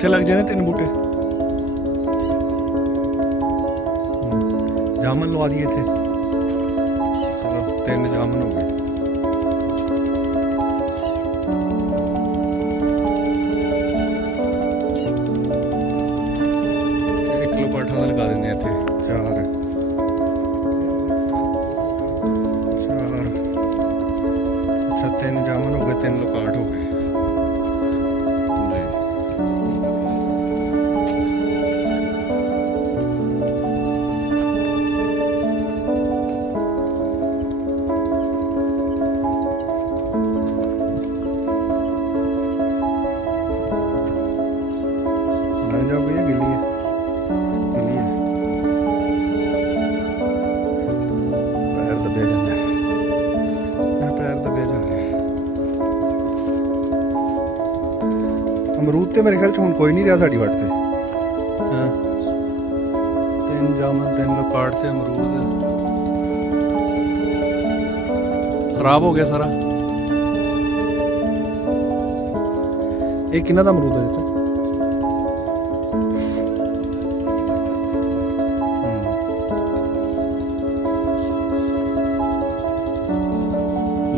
ਇੱਥੇ ਲੱਗ ਜਾਣੇ 3 ਬੂਟੇ। ਜਾਮਨ ਲਵਾ ਦਈਏ ਇੱਥੇ। ਚਲੋ 3 ਜਾਮਨ ਹੋ ਗਏ। ਇੱਕ ਕਿਲੋ ਪਾਠਾ ਦਾ ਲਗਾ ਦਿੰਦੇ ਆ ਇੱਥੇ। 4 ਅੱਛਾ 3 ਜਾਮਨ ਹੋ ਗਏ, 3 ਲੋਕਾਟ ਹੋ ਗਏ। जाओ भैया, गिल्ली है, गिल्ली है, पैर दबे जाते हैं, पैर दबे जा रहे हैं। अमरूद तो मेरे ख्याल च हुण कोई नहीं रहा साड़ी वट ते। हाँ 3 जामन 3 लोकाट से अमरूद खराब हो गया सारा। ये किन्ना दा अमरूद है?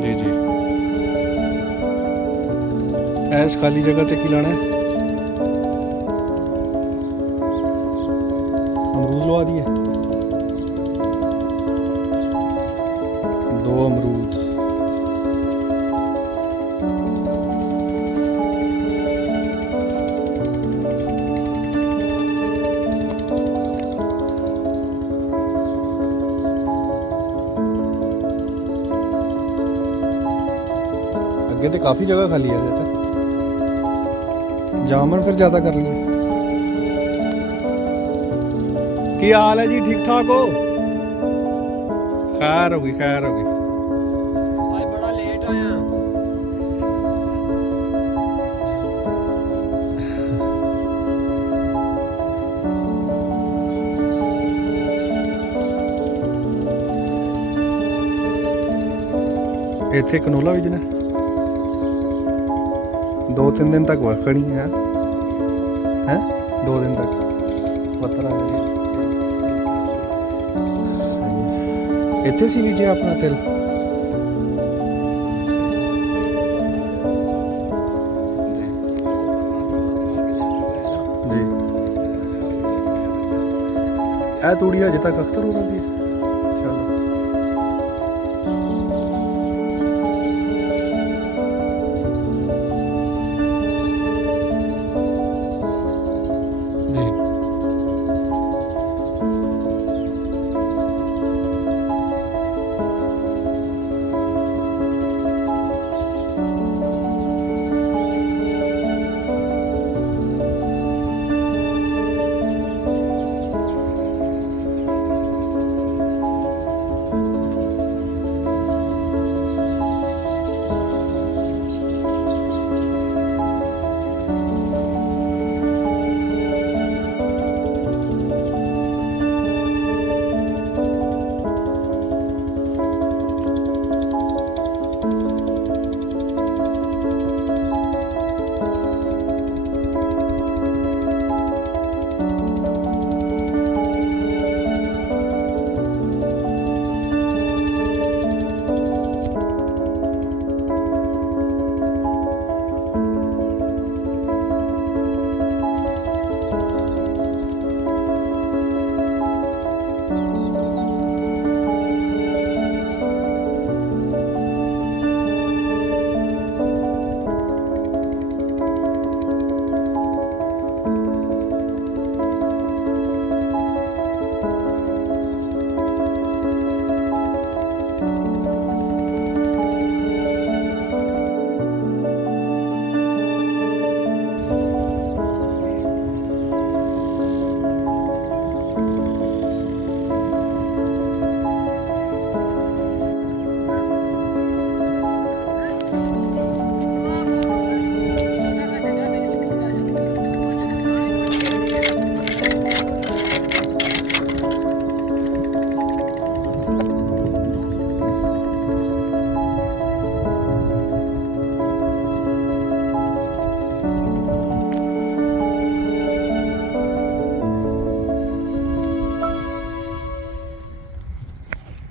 जी जी ऐस खाली जगह ते की लाना है? अमरूद लवा दिए 2 अमरूद। अगे तो काफ़ी जगह खाली है चाचा। जामन फिर ज़्यादा कर लिए। क्या हाल है जी, ठीक ठाक हो? खैर होगी, खैर होगी। आज बड़ा लेट आया। इत्थे कनोला बीजना 2-3 दिन तक वखनी है, हैं 2 दिन तक पत्थर आ गए। इत्थे सी बीजे अपना तिल। जी ए तूड़ी अजे तक अख्तर हो रही है।